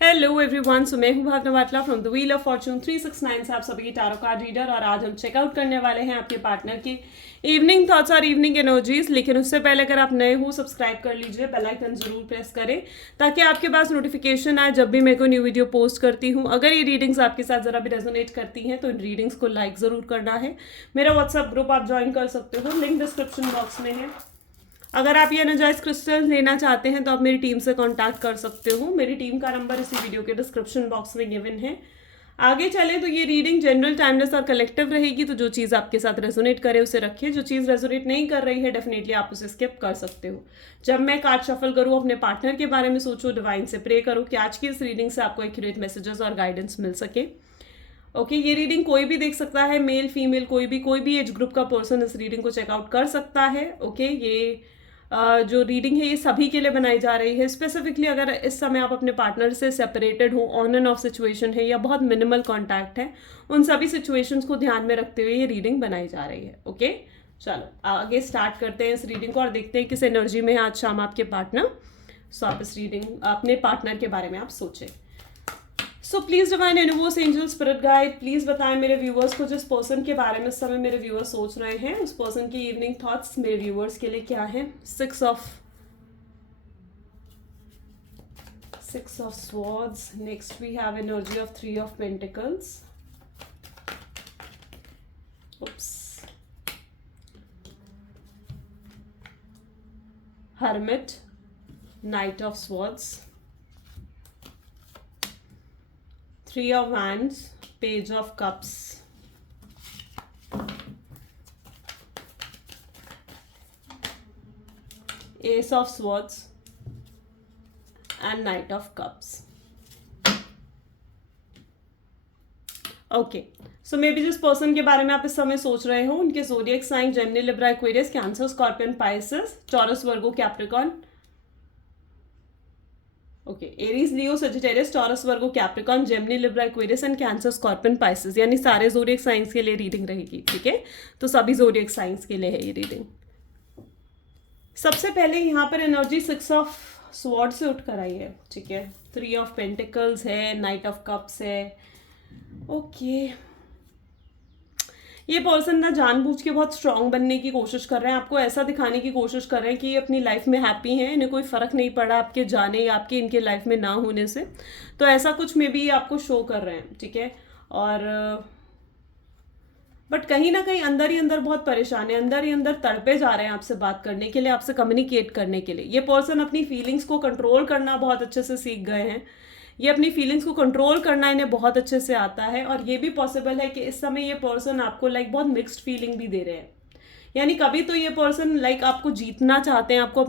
Hello everyone, सो मैं हूं भावना वाटला from the wheel of Fortune 369 से आप सभी की टैरो कार्ड रीडर। और आज हम चेकआउट करने वाले हैं आपके पार्टनर के इवनिंग थॉट्स और इवनिंग एनर्जीज। लेकिन उससे पहले अगर आप नए हो, सब्सक्राइब कर लीजिए, बेल आइकन जरूर प्रेस करें ताकि आपके पास नोटिफिकेशन आए जब भी मैं कोई न्यू वीडियो पोस्ट करती हूँ। अगर ये रीडिंग्स आपके साथ जरा भी रेजोनेट करती हैं तो इन रीडिंग्स को लाइक जरूर करना है। मेरा व्हाट्सअप ग्रुप आप ज्वाइन कर सकते हो, लिंक डिस्क्रिप्शन बॉक्स में है। अगर आप ये एनर्जाइज क्रिस्टल लेना चाहते हैं तो आप मेरी टीम से कांटेक्ट कर सकते हो। मेरी टीम का नंबर इसी वीडियो के डिस्क्रिप्शन बॉक्स में गिवन है। आगे चले तो ये रीडिंग जनरल, टाइमलेस और कलेक्टिव रहेगी, तो जो चीज़ आपके साथ रेजोनेट करे उसे रखिए। जो चीज़ रेजोनेट नहीं कर रही है डेफिनेटली आप उसे स्किप कर सकते हो। जब मैं कार्ड शफल करूँ, अपने पार्टनर के बारे में सोचो, डिवाइन से प्रे करो कि आज की इस रीडिंग से आपको एक्यूरेट मैसेजेस और गाइडेंस मिल सके। ओके, ये रीडिंग कोई भी देख सकता है, मेल फीमेल कोई भी एज ग्रुप का पर्सन इस रीडिंग को चेकआउट कर सकता है। ओके, ये जो रीडिंग है ये सभी के लिए बनाई जा रही है। स्पेसिफिकली अगर इस समय आप अपने पार्टनर से सेपरेटेड हो, ऑन एंड ऑफ सिचुएशन है या बहुत मिनिमल कॉन्टैक्ट है, उन सभी सिचुएशंस को ध्यान में रखते हुए ये रीडिंग बनाई जा रही है। ओके, चलो आगे स्टार्ट करते हैं इस रीडिंग को और देखते हैं किस एनर्जी में है आज शाम आपके पार्टनर। सो आप इस रीडिंग अपने पार्टनर के बारे में आप सोचें। So please divine universe, angel, spirit guide, please बताएं मेरे व्यूअर्स को जिस पर्सन के बारे में इस समय मेरे व्यूअर्स सोच रहे हैं, उस पर्सन की इवनिंग थॉट्स मेरे व्यूअर्स के लिए क्या है। Six of swords, next we have energy of 3 of pentacles, hermit, knight of swords, 3 of wands, page of cups, ace of swords and knight of cups. Okay, so may be जिस person के बारे में आप इस समय सोच रहे हो उनके zodiac sign Gemini, Libra, Aquarius, Cancer, Scorpion, Pisces, Taurus, Virgo, Capricorn. Okay, Aries, Leo, Sagittarius, Taurus, Virgo, Capricorn, Gemini, Libra, Aquarius and Cancer, Scorpion, Pisces, यानी सारे ज़ोडिएक साइंस के लिए रीडिंग रहेगी। ठीक है, तो सभी ज़ोडिएक साइंस के लिए है ये रीडिंग। सबसे पहले यहाँ पर एनर्जी 6 ऑफ स्वॉर्ड से उठ कर आई है। ठीक है, 3 ऑफ पेंटिकल्स है, नाइट ऑफ कप्स है। ओके, ये पर्सन ना जानबूझ के बहुत स्ट्रांग बनने की कोशिश कर रहे हैं, आपको ऐसा दिखाने की कोशिश कर रहे हैं कि ये अपनी लाइफ में हैप्पी हैं, इन्हें कोई फ़र्क नहीं पड़ा आपके जाने या आपके इनके लाइफ में ना होने से। तो ऐसा कुछ में भी आपको शो कर रहे हैं। ठीक है, और बट कहीं ना कहीं अंदर ही अंदर बहुत परेशान है, अंदर ही अंदर तड़पे जा रहे हैं आपसे बात करने के लिए, आपसे कम्युनिकेट करने के लिए। ये पर्सन अपनी फीलिंग्स को कंट्रोल करना बहुत अच्छे से सीख गए हैं। ये अपनी फीलिंग्स को कंट्रोल करना इन्हें बहुत अच्छे से आता है। और ये भी पॉसिबल है कि इस समय ये पर्सन आपको बहुत मिक्स्ड फीलिंग भी दे रहे हैं। यानी कभी तो ये पर्सन आपको जीतना चाहते हैं, आपको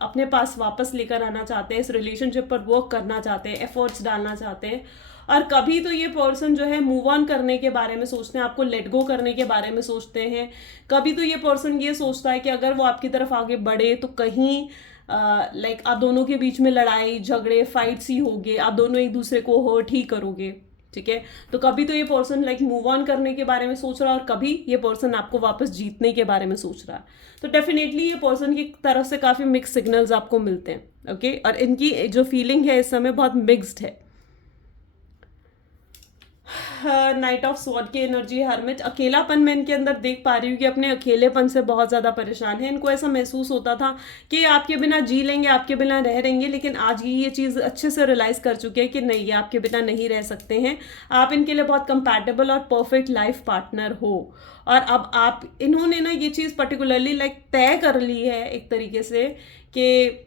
अपने पास वापस लेकर आना चाहते हैं, इस रिलेशनशिप पर वर्क करना चाहते हैं, एफर्ट्स डालना चाहते हैं। और कभी तो ये पर्सन जो है मूव ऑन करने के बारे में सोचते हैं, आपको लेट गो करने के बारे में सोचते हैं। कभी तो ये पर्सन ये सोचता है कि अगर वो आपकी तरफ आगे बढ़े तो कहीं आप दोनों के बीच में लड़ाई झगड़े फाइट्स ही होंगे, आप दोनों एक दूसरे को हर्ट ही करोगे। ठीक है, तो कभी तो ये पर्सन मूव ऑन करने के बारे में सोच रहा है और कभी ये पर्सन आपको वापस जीतने के बारे में सोच रहा है। तो डेफिनेटली ये पर्सन की तरफ से काफ़ी मिक्स सिग्नल्स आपको मिलते हैं। ओके, और इनकी जो फीलिंग है इस समय बहुत मिक्स्ड है। नाइट ऑफ स्वॉर्ड की एनर्जी, हर्मिट, अकेलापन मैं इनके अंदर देख पा रही हूँ कि अपने अकेलेपन से बहुत ज़्यादा परेशान है। इनको ऐसा महसूस होता था कि आपके बिना जी लेंगे, आपके बिना रह रहेंगे, लेकिन आज ये चीज़ अच्छे से रियलाइज कर चुके हैं कि नहीं, ये आपके बिना नहीं रह सकते हैं। आप इनके लिए बहुत कंपैटिबल और परफेक्ट लाइफ पार्टनर हो। और अब इन्होंने ना ये चीज़ पर्टिकुलरली तय कर ली है एक तरीके से कि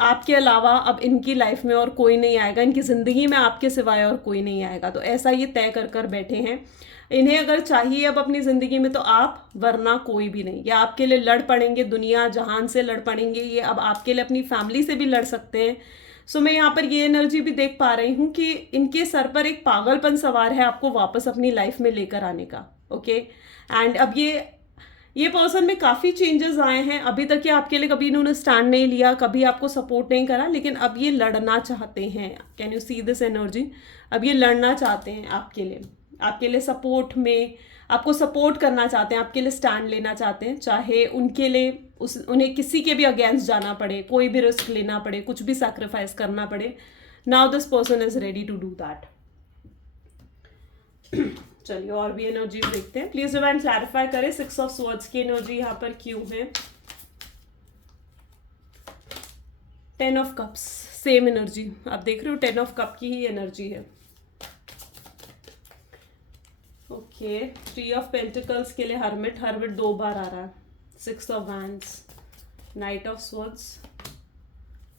आपके अलावा अब इनकी लाइफ में और कोई नहीं आएगा, इनकी ज़िंदगी में आपके सिवाय और कोई नहीं आएगा। तो ऐसा ये तय कर कर बैठे हैं। इन्हें अगर चाहिए अब अपनी ज़िंदगी में तो आप, वरना कोई भी नहीं। ये आपके लिए लड़ पड़ेंगे, दुनिया जहान से लड़ पड़ेंगे, ये अब आपके लिए अपनी फैमिली से भी लड़ सकते हैं। सो मैं यहाँ पर ये एनर्जी भी देख पा रही हूँ कि इनके सर पर एक पागलपन सवार है आपको वापस अपनी लाइफ में लेकर आने का। ओके, एंड अब ये पर्सन में काफ़ी चेंजेस आए हैं। अभी तक ये आपके लिए कभी इन्होंने स्टैंड नहीं लिया, कभी आपको सपोर्ट नहीं करा, लेकिन अब ये लड़ना चाहते हैं। Can you see this energy? अब ये लड़ना चाहते हैं आपके लिए सपोर्ट में, आपको सपोर्ट करना चाहते हैं, आपके लिए स्टैंड लेना चाहते हैं, चाहे उनके लिए उन्हें किसी के भी अगेंस्ट जाना पड़े, कोई भी रिस्क लेना पड़े, कुछ भी सैक्रिफाइस करना पड़े, now this person is ready to do that. चलिए और भी एनर्जी देखते हैं. प्लीज डिवाइन क्लैरिफाई करें 6 ऑफ स्वॉर्ड्स की एनर्जी यहाँ पर क्यों है. 10 ऑफ कप्स, सेम एनर्जी आप देख रहे हो, 10 ऑफ कप की ही एनर्जी है. ओके, 3 ऑफ पेंटिकल्स के लिए हर्मिट, हर्मिट 2 बार आ रहा है. 6 of wands, night of swords,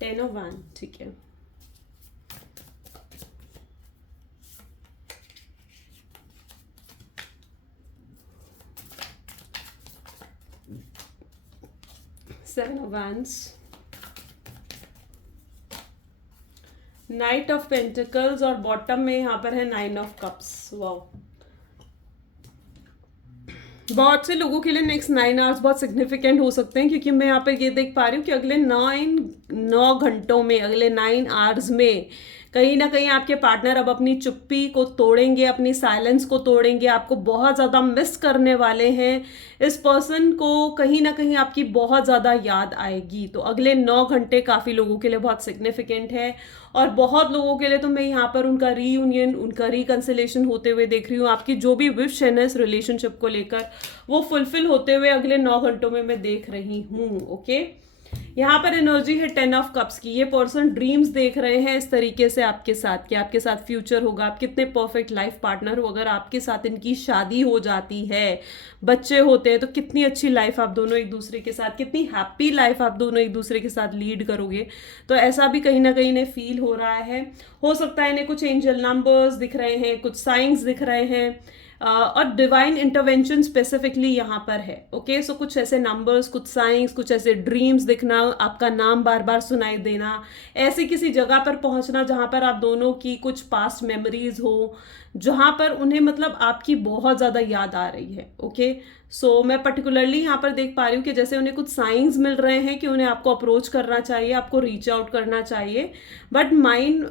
10 of wand. ठीक है, seven of wands, night of pentacles और बॉटम में यहाँ पर है 9 ऑफ कप्स. वाओ, बहुत से लोगों के लिए नेक्स्ट 9 आवर्स बहुत सिग्निफिकेंट हो सकते हैं, क्योंकि मैं यहाँ पर ये देख पा रही हूँ कि अगले 9 घंटों में, अगले 9 आवर्स में कहीं ना कहीं आपके पार्टनर अब अपनी चुप्पी को तोड़ेंगे, अपनी साइलेंस को तोड़ेंगे, आपको बहुत ज़्यादा मिस करने वाले हैं. इस पर्सन को कहीं ना कहीं आपकी बहुत ज़्यादा याद आएगी. तो अगले 9 घंटे काफ़ी लोगों के लिए बहुत सिग्निफिकेंट है, और बहुत लोगों के लिए तो मैं यहाँ पर उनका रीयूनियन, उनका रिकन्सिलेशन होते हुए देख रही हूँ. आपकी जो भी विश है ना इस रिलेशनशिप को लेकर, वो फुलफिल होते हुए अगले 9 घंटों में मैं देख रही हूँ. ओके, यहाँ पर एनर्जी है 10 ऑफ कप्स की. ये पर्सन ड्रीम्स देख रहे हैं इस तरीके से आपके साथ कि आपके साथ फ्यूचर होगा, आप कितने परफेक्ट लाइफ पार्टनर हो. अगर आपके साथ इनकी शादी हो जाती है, बच्चे होते हैं, तो कितनी अच्छी लाइफ आप दोनों एक दूसरे के साथ, कितनी हैप्पी लाइफ आप दोनों एक दूसरे के साथ लीड करोगे. तो ऐसा भी कहीं ना कहीं इन्हें फील हो रहा है. हो सकता है इन्हें कुछ एंजल नंबर्स दिख रहे हैं, कुछ साइंस दिख रहे हैं, और डिवाइन इंटरवेंशन स्पेसिफिकली यहाँ पर है. ओके, सो कुछ ऐसे नंबर्स, कुछ साइंस, कुछ ऐसे ड्रीम्स दिखना, आपका नाम बार बार सुनाई देना, ऐसी किसी जगह पर पहुंचना जहाँ पर आप दोनों की कुछ पास्ट मेमोरीज हो, जहाँ पर उन्हें मतलब आपकी बहुत ज़्यादा याद आ रही है. ओके, सो मैं पर्टिकुलरली यहाँ पर देख पा रही हूँ कि जैसे उन्हें कुछ साइंस मिल रहे हैं कि उन्हें आपको अप्रोच करना चाहिए, आपको रीच आउट करना चाहिए. बट माइंड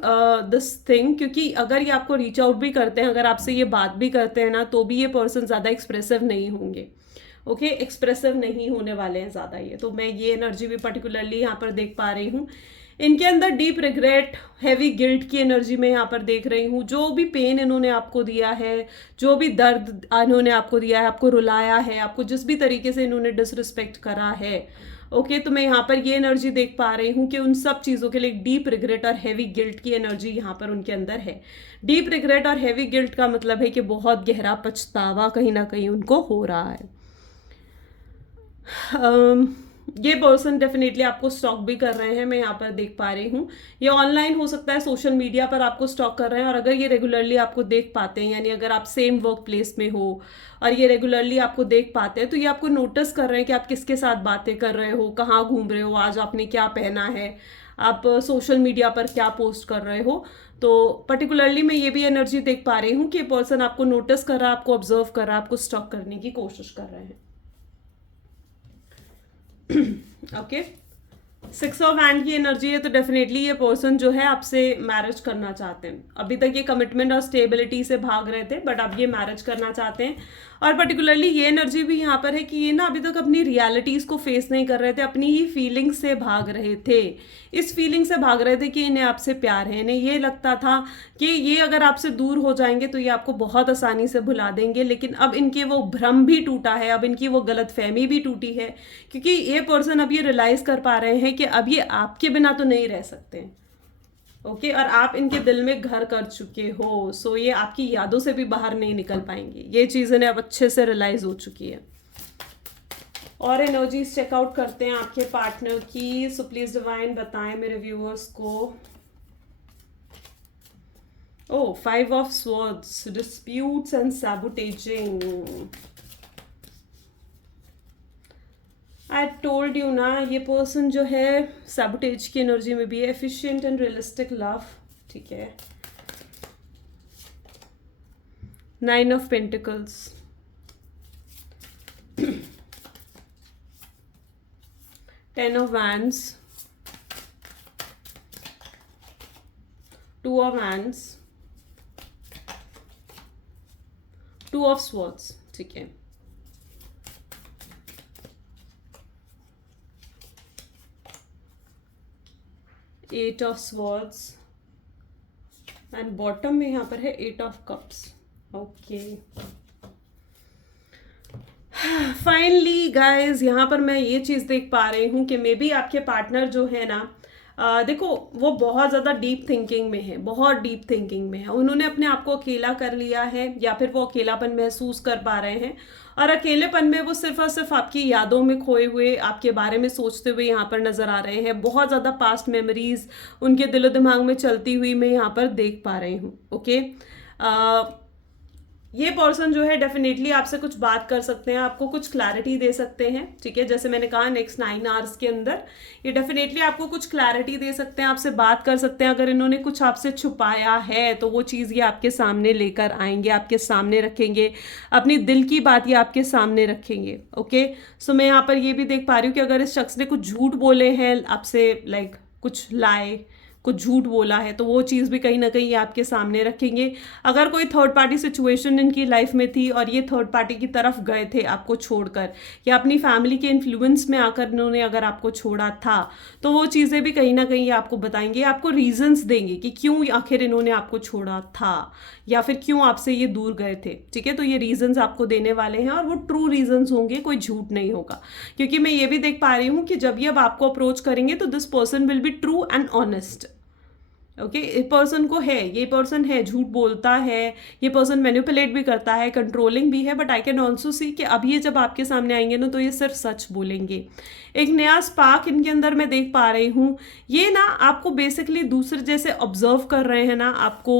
दिस थिंग, क्योंकि अगर ये आपको रीच आउट भी करते हैं, अगर आपसे ये बात भी करते हैं ना, तो भी ये पर्सन ज़्यादा एक्सप्रेसिव नहीं होंगे. ओके, एक्सप्रेसिव नहीं होने वाले हैं ज़्यादा ये. तो मैं ये एनर्जी भी पर्टिकुलरली यहाँ पर देख पा रही हूँ. इनके अंदर डीप रिग्रेट, हैवी गिल्ट की एनर्जी में यहाँ पर देख रही हूँ. जो भी पेन इन्होंने आपको दिया है, जो भी दर्द इन्होंने आपको दिया है, आपको रुलाया है, आपको जिस भी तरीके से इन्होंने डिसरिस्पेक्ट करा है, ओके, तो मैं यहाँ पर ये एनर्जी देख पा रही हूँ कि उन सब चीज़ों के लिए एक डीप रिग्रेट और हैवी गिल्ट की एनर्जी यहाँ पर उनके अंदर है. डीप रिग्रेट और हैवी गिल्ट का मतलब है कि बहुत गहरा पछतावा कहीं ना कहीं उनको हो रहा है. ये पर्सन डेफिनेटली आपको स्टॉक भी कर रहे हैं, मैं यहाँ पर देख पा रही हूँ. ये ऑनलाइन हो सकता है, सोशल मीडिया पर आपको स्टॉक कर रहे हैं, और अगर ये रेगुलरली आपको देख पाते हैं, यानी अगर आप सेम वर्क प्लेस में हो और ये रेगुलरली आपको देख पाते हैं, तो ये आपको नोटिस कर रहे हैं कि आप किसके साथ बातें कर रहे हो, कहाँ घूम रहे हो, आज आपने क्या पहना है, आप सोशल मीडिया पर क्या पोस्ट कर रहे हो. तो पर्टिकुलरली मैं ये भी एनर्जी देख पा रही हूँ कि पर्सन आपको नोटिस कर रहा है, आपको ऑब्जर्व कर रहा है, आपको स्टॉक करने की कोशिश कर रहे हैं. ओके, 6 ऑफ हैंड की एनर्जी है, तो डेफिनेटली ये पर्सन जो है आपसे मैरिज करना चाहते हैं. अभी तक ये कमिटमेंट और स्टेबिलिटी से भाग रहे थे, बट अब ये मैरिज करना चाहते हैं. और पर्टिकुलरली ये एनर्जी भी यहाँ पर है कि ये ना अभी तक अपनी रियलिटीज़ को फेस नहीं कर रहे थे, अपनी ही फीलिंग्स से भाग रहे थे. इस फीलिंग से भाग रहे थे कि इन्हें आपसे प्यार है, इन्हें ये लगता था कि ये अगर आपसे दूर हो जाएंगे तो ये आपको बहुत आसानी से भुला देंगे. लेकिन अब इनके वो भ्रम भी टूटा है, अब इनकी वो गलतफहमी भी टूटी है, क्योंकि ये पर्सन अब ये रियलाइज कर पा रहे हैं कि अब ये आपके बिना तो नहीं रह सकते. ओके, और आप इनके दिल में घर कर चुके हो. सो ये आपकी यादों से भी बाहर नहीं निकल पाएंगे. ये चीज़ इन्हें अब अच्छे से रियलाइज हो चुकी है. और एनर्जीज चेकआउट करते हैं आपके पार्टनर की. सो प्लीज डिवाइन बताएं मेरे व्यूअर्स को. Oh, 5 of swords, disputes and sabotaging. I told you ना, ये पर्सन जो है सैबोटेज की एनर्जी में भी है. Efficient and realistic love. ठीक है, 9 of pentacles, 10 of wands, 2 of wands, 2 of swords. ठीक है, eight of swords, and bottom में यहाँ पर है 8 of cups. Okay, finally guys यहाँ पर मैं ये चीज़ देख पा रही हूँ कि मे बी आपके पार्टनर जो है ना, देखो वो बहुत ज़्यादा डीप थिंकिंग में है, बहुत डीप थिंकिंग में है। उन्होंने अपने आप को अकेला कर लिया है, या फिर वो अकेलापन महसूस कर पा रहे हैं, और अकेलेपन में वो सिर्फ और सिर्फ आपकी यादों में खोए हुए, आपके बारे में सोचते हुए यहाँ पर नज़र आ रहे हैं। बहुत ज़्यादा पास्ट मेमोरीज उनके दिलो दिमाग में चलती हुई मैं यहाँ पर देख पा रही हूँ। ओके, ये पर्सन जो है डेफिनेटली आपसे कुछ बात कर सकते हैं, आपको कुछ क्लैरिटी दे सकते हैं। ठीक है, जैसे मैंने कहा नेक्स्ट 9 आवर्स के अंदर ये डेफिनेटली आपको कुछ क्लैरिटी दे सकते हैं, आपसे बात कर सकते हैं। अगर इन्होंने कुछ आपसे छुपाया है तो वो चीज़ ये आपके सामने लेकर आएंगे, आपके सामने रखेंगे, अपनी दिल की बात ये आपके सामने रखेंगे। ओके, सो मैं यहाँ पर ये भी देख पा रही हूँ कि अगर इस शख्स ने कुछ झूठ बोले हैं आपसे, लाइक कुछ लाए, कुछ झूठ बोला है, तो वो चीज़ भी कहीं ना कहीं ये आपके सामने रखेंगे। अगर कोई थर्ड पार्टी सिचुएशन इनकी लाइफ में थी और ये थर्ड पार्टी की तरफ गए थे आपको छोड़कर, या अपनी फैमिली के इन्फ्लुएंस में आकर इन्होंने अगर आपको छोड़ा था, तो वो चीज़ें भी कहीं ना कहीं आपको बताएंगे, आपको रीजंस देंगे कि क्यों आखिर इन्होंने आपको छोड़ा था, या फिर क्यों आपसे ये दूर गए थे। ठीक है, तो ये रीजंस आपको देने वाले हैं, और वो ट्रू रीजंस होंगे, कोई झूठ नहीं होगा। क्योंकि मैं ये भी देख पा रही हूँ कि जब ये अब आपको अप्रोच करेंगे तो this person will be true and honest. Okay, इस पर्सन को है, ये पर्सन है, झूठ बोलता है, ये पर्सन मैनिपुलेट भी करता है, कंट्रोलिंग भी है, but I can also see कि अब ये जब आपके सामने आएंगे ना तो ये सिर्फ सच बोलेंगे। एक नया स्पार्क इनके अंदर मैं देख पा रही हूँ। ये ना आपको बेसिकली दूसरे जैसे ऑब्जर्व कर रहे हैं ना, आपको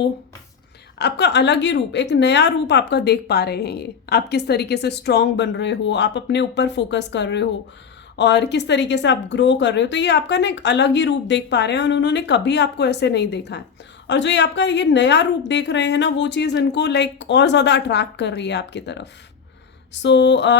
आपका अलग ही रूप, एक नया रूप आपका देख पा रहे हैं। ये आप किस तरीके से स्ट्रांग बन रहे हो, आप अपने ऊपर फोकस कर रहे हो, और किस तरीके से आप ग्रो कर रहे हो, तो ये आपका ना एक अलग ही रूप देख पा रहे हैं, और उन्होंने कभी आपको ऐसे नहीं देखा है। और जो ये आपका ये नया रूप देख रहे हैं ना, वो चीज़ इनको लाइक और ज़्यादा अट्रैक्ट कर रही है आपकी तरफ। सो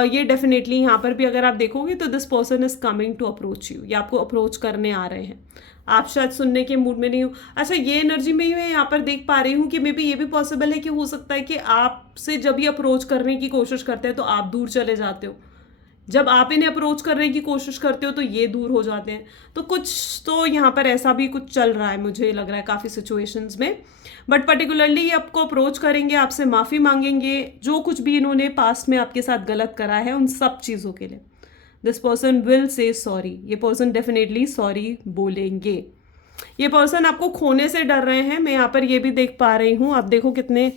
ये डेफिनेटली यहाँ पर भी अगर आप देखोगे तो this person is coming to approach you, ये आपको अप्रोच करने आ रहे हैं। आप शायद सुनने के मूड में नहीं हो। अच्छा, ये एनर्जी में मैं यहाँ पर देख पा रही हूँ कि मे बी ये भी पॉसिबल है कि हो सकता है कि आपसे जब ये अप्रोच करने की कोशिश करते हैं तो आप दूर चले जाते हो, जब आप इन्हें अप्रोच करने की कोशिश करते हो तो ये दूर हो जाते हैं। तो कुछ तो यहाँ पर ऐसा भी कुछ चल रहा है, मुझे लग रहा है काफ़ी सिचुएशंस में। बट पर्टिकुलरली ये आपको अप्रोच करेंगे, आपसे माफ़ी मांगेंगे, जो कुछ भी इन्होंने पास्ट में आपके साथ गलत करा है उन सब चीज़ों के लिए this person will say sorry. ये पर्सन डेफिनेटली सॉरी बोलेंगे। ये पर्सन आपको खोने से डर रहे हैं, मैं यहाँ पर ये भी देख पा रही हूँ। आप देखो कितने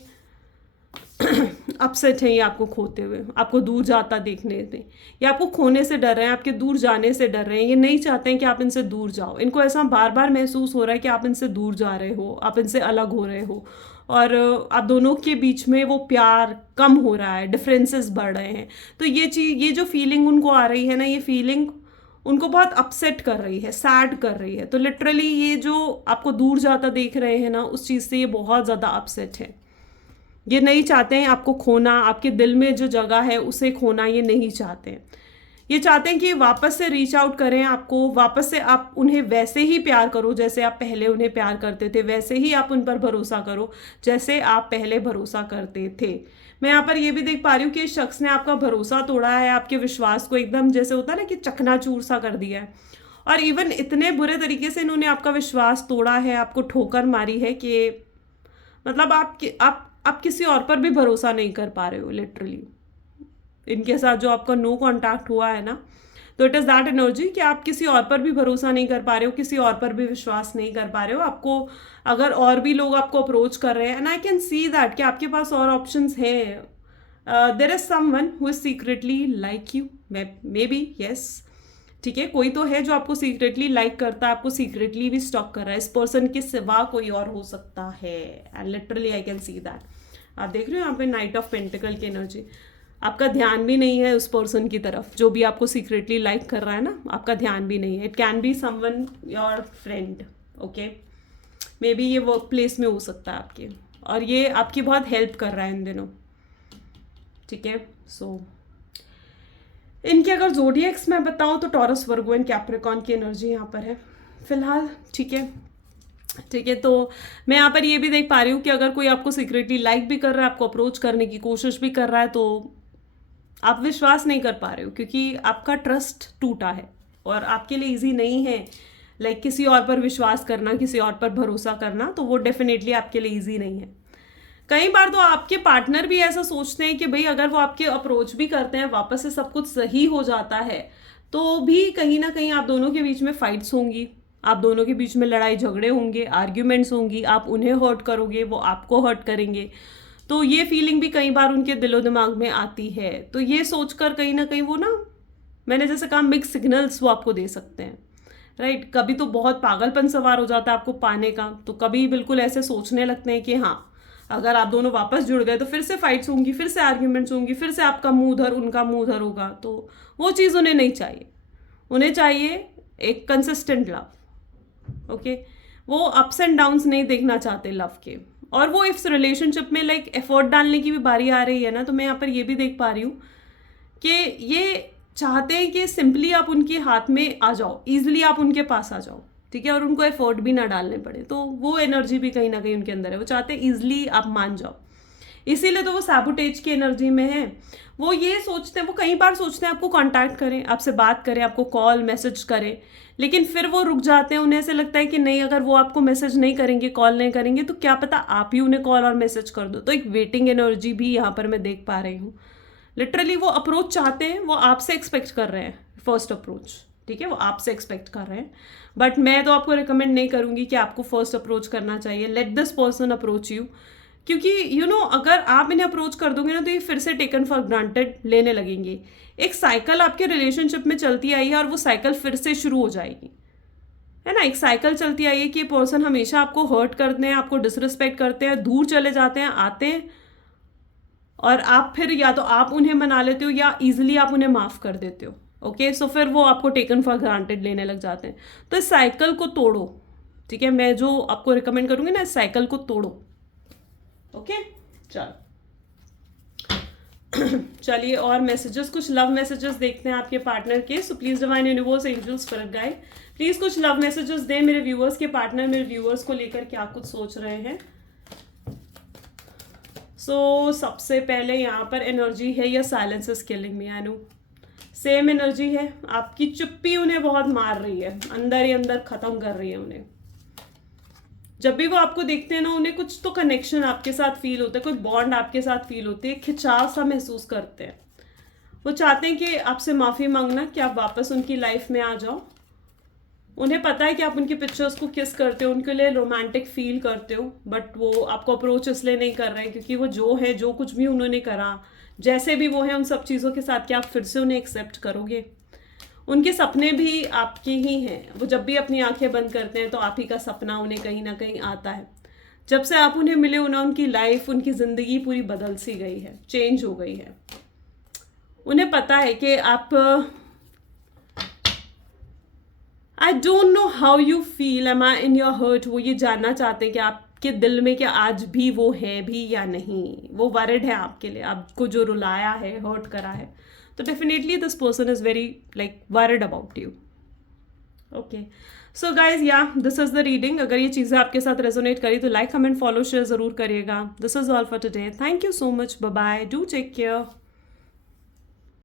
अपसेट हैं ये आपको खोते हुए, आपको दूर जाता देखने से। ये आपको खोने से डर रहे हैं, आपके दूर जाने से डर रहे हैं। ये नहीं चाहते हैं कि आप इनसे दूर जाओ। इनको ऐसा बार बार महसूस हो रहा है कि आप इनसे दूर जा रहे हो, आप इनसे अलग हो रहे हो, और आप दोनों के बीच में वो प्यार कम हो रहा है, डिफरेंसेस बढ़ रहे हैं। तो ये चीज़, ये जो फीलिंग उनको आ रही है ना, ये फीलिंग उनको बहुत अपसेट कर रही है, सैड कर रही है। तो लिटरली ये जो आपको दूर जाता देख रहे हैं ना, उस चीज़ से ये बहुत ज़्यादा अपसेट है। ये नहीं चाहते हैं आपको खोना, आपके दिल में जो जगह है उसे खोना ये नहीं चाहते हैं। ये चाहते हैं कि वापस से रीच आउट करें आपको, वापस से आप उन्हें वैसे ही प्यार करो जैसे आप पहले उन्हें प्यार करते थे, वैसे ही आप उन पर भरोसा करो जैसे आप पहले भरोसा करते थे। मैं यहाँ पर ये भी देख पा रही हूँ कि इस शख्स ने आपका भरोसा तोड़ा है, आपके विश्वास को एकदम जैसे होता है ना कि चकनाचूर सा कर दिया है। और इवन इतने बुरे तरीके से इन्होंने आपका विश्वास तोड़ा है, आपको ठोकर मारी है कि मतलब आप किसी और पर भी भरोसा नहीं कर पा रहे हो लिटरली। इनके साथ जो आपका नो कांटेक्ट हुआ है ना, तो इट इज़ दैट एनर्जी कि आप किसी और पर भी भरोसा नहीं कर पा रहे हो, किसी और पर भी विश्वास नहीं कर पा रहे हो। आपको अगर और भी लोग आपको अप्रोच कर रहे हैं, and I can see that कि आपके पास और ऑप्शंस हैं। There is someone who is secretly like you, maybe, yes, ठीक है, कोई तो है जो आपको सीक्रेटली लाइक करता है, आपको सीक्रेटली भी स्टॉक कर रहा है। इस पर्सन के सिवा कोई और हो सकता है, and literally I can see that. आप देख रहे हो यहाँ पे नाइट ऑफ पेंटिकल की एनर्जी। आपका ध्यान भी नहीं है उस पर्सन की तरफ जो भी आपको सीक्रेटली लाइक कर रहा है ना, आपका ध्यान भी नहीं है। It can be someone your friend, okay, may be ये वर्क प्लेस में हो सकता है आपके, और ये आपकी बहुत हेल्प कर रहा है इन दिनों, ठीक है। सो इनके अगर ज़ोडिएक्स मैं बताऊँ तो टॉरस, वर्गो एंड कैप्रिकॉर्न की एनर्जी यहाँ पर है फिलहाल, ठीक है। ठीक है, तो मैं यहाँ पर ये भी देख पा रही हूँ कि अगर कोई आपको सीक्रेटली लाइक भी कर रहा है, आपको अप्रोच करने की कोशिश भी कर रहा है, तो आप विश्वास नहीं कर पा रहे हो क्योंकि आपका ट्रस्ट टूटा है और आपके लिए इजी नहीं है लाइक किसी और पर विश्वास करना, किसी और पर भरोसा करना, तो वो डेफिनेटली आपके लिए ईजी नहीं है। कई बार तो आपके पार्टनर भी ऐसा सोचते हैं कि भाई अगर वो आपके अप्रोच भी करते हैं, वापस से सब कुछ सही हो जाता है, तो भी कहीं ना कहीं आप दोनों के बीच में फाइट्स होंगी, आप दोनों के बीच में लड़ाई झगड़े होंगे, आर्ग्यूमेंट्स होंगी, आप उन्हें हर्ट करोगे, वो आपको हर्ट करेंगे। तो ये फीलिंग भी कई बार उनके दिलो दिमाग में आती है। तो ये सोचकर कहीं ना कहीं वो ना, मैंने जैसे कहा, मिक्स सिग्नल्स वो आपको दे सकते हैं, राइट। कभी तो बहुत पागलपन सवार हो जाता है आपको पाने का, तो कभी बिल्कुल ऐसे सोचने लगते हैं कि हाँ, अगर आप दोनों वापस जुड़ गए तो फिर से फाइट्स होंगी, फिर से आर्ग्यूमेंट्स होंगी, फिर से आपका मुंह उधर उनका मुंह उधर होगा। तो वो चीज़ उन्हें नहीं चाहिए। उन्हें चाहिए एक कंसिस्टेंट लव, ओके। वो अप्स एंड डाउन्स नहीं देखना चाहते लव के। और वो इस रिलेशनशिप में लाइक एफर्ट डालने की भी बारी आ रही है ना, तो मैं यहाँ पर ये भी देख पा रही हूँ कि ये चाहते हैं कि सिंपली आप उनके हाथ में आ जाओ, ईजिली आप उनके पास आ जाओ, ठीक है, और उनको एफर्ट भी ना डालने पड़े। तो वो एनर्जी भी कहीं ना कहीं उनके अंदर है। वो चाहते हैं ईजिली आप मान जाओ, इसीलिए तो वो सैबोटेज की एनर्जी में है। वो ये सोचते हैं, वो कई बार सोचते हैं आपको कांटेक्ट करें, आपसे बात करें, आपको कॉल मैसेज करें, लेकिन फिर वो रुक जाते हैं। उन्हें ऐसे लगता है कि नहीं, अगर वो आपको मैसेज नहीं करेंगे, कॉल नहीं करेंगे, तो क्या पता आप ही उन्हें कॉल और मैसेज कर दो। तो एक वेटिंग एनर्जी भी यहाँ पर मैं देख पा रही हूँ। लिटरली वो अप्रोच चाहते हैं, वो आपसे एक्सपेक्ट कर रहे हैं फर्स्ट अप्रोच, ठीक है, वो आपसे एक्सपेक्ट कर रहे हैं। बट मैं तो आपको रिकमेंड नहीं करूँगी कि आपको फर्स्ट अप्रोच करना चाहिए। Let this person approach you, क्योंकि यू नो अगर आप इन्हें अप्रोच कर दोगे ना, तो ये फिर से टेकन फॉर ग्रांटेड लेने लगेंगे। एक साइकिल आपके रिलेशनशिप में चलती आई है और वो साइकिल फिर से शुरू हो जाएगी, है ना। एक साइकिल चलती आई है कि ये पर्सन हमेशा आपको हर्ट करते हैं, आपको डिसरिस्पेक्ट करते हैं, दूर चले जाते हैं, आते हैं, और आप फिर या तो आप उन्हें मना लेते हो या ईजिली आप उन्हें माफ़ कर देते हो, ओके। सो फिर वो आपको टेकन फॉर ग्रांटेड लेने लग जाते हैं। तो इस साइकिल को तोड़ो, ठीक है। मैं जो आपको रिकमेंड करूँगी ना, इस साइकिल को तोड़ो, ओके। चलो चलिए, और मैसेजेस, कुछ लव मैसेजेस देखते हैं आपके पार्टनर के। So please divine universe, angels, spirit guide, please कुछ लव मैसेजेस दें मेरे व्यूअर्स के। पार्टनर मेरे व्यूअर्स को लेकर क्या कुछ सोच रहे हैं। सो सबसे पहले यहाँ पर एनर्जी है, या silence is killing me, I know. Same energy है, आपकी चुप्पी उन्हें बहुत मार रही है, अंदर ही अंदर ख़त्म कर रही है उन्हें। जब भी वो आपको देखते हैं ना, उन्हें कुछ तो कनेक्शन आपके साथ फील होता है, कोई बॉन्ड आपके साथ फील होती है, खिंचाव सा महसूस करते हैं। वो चाहते हैं कि आपसे माफ़ी मांगना, कि आप वापस उनकी लाइफ में आ जाओ। उन्हें पता है कि आप उनकी पिक्चर्स को किस करते हो, उनके लिए रोमांटिक फील करते हो, बट वो आपको अप्रोच इसलिए नहीं कर रहे हैं क्योंकि वो जो है, जो कुछ भी उन्होंने करा, जैसे भी वो है, उन सब चीज़ों के साथ क्या आप फिर से उन्हें एक्सेप्ट करोगे। उनके सपने भी आपके ही हैं। वो जब भी अपनी आंखें बंद करते हैं तो आप ही का सपना उन्हें कहीं ना कहीं आता है। जब से आप उन्हें मिले हो ना, उनकी लाइफ, उनकी ज़िंदगी पूरी बदल सी गई है, चेंज हो गई है। उन्हें पता है कि आप, I don't know how you feel, am I in your heart. वो ये जानना चाहते हैं कि आपके दिल में क्या आज भी वो है भी या नहीं। वो वरिड है आपके लिए, आपको जो रुलाया है, हर्ट करा है। तो definitely this person is very like worried about you, okay. So guys, या दिस इज़ द रीडिंग। अगर ये चीज़ें आपके साथ रेजोनेट करी तो लाइक, कमेंट, फॉलो, शेयर ज़रूर करिएगा। This is all for today. Thank you so much, bye bye, do take care.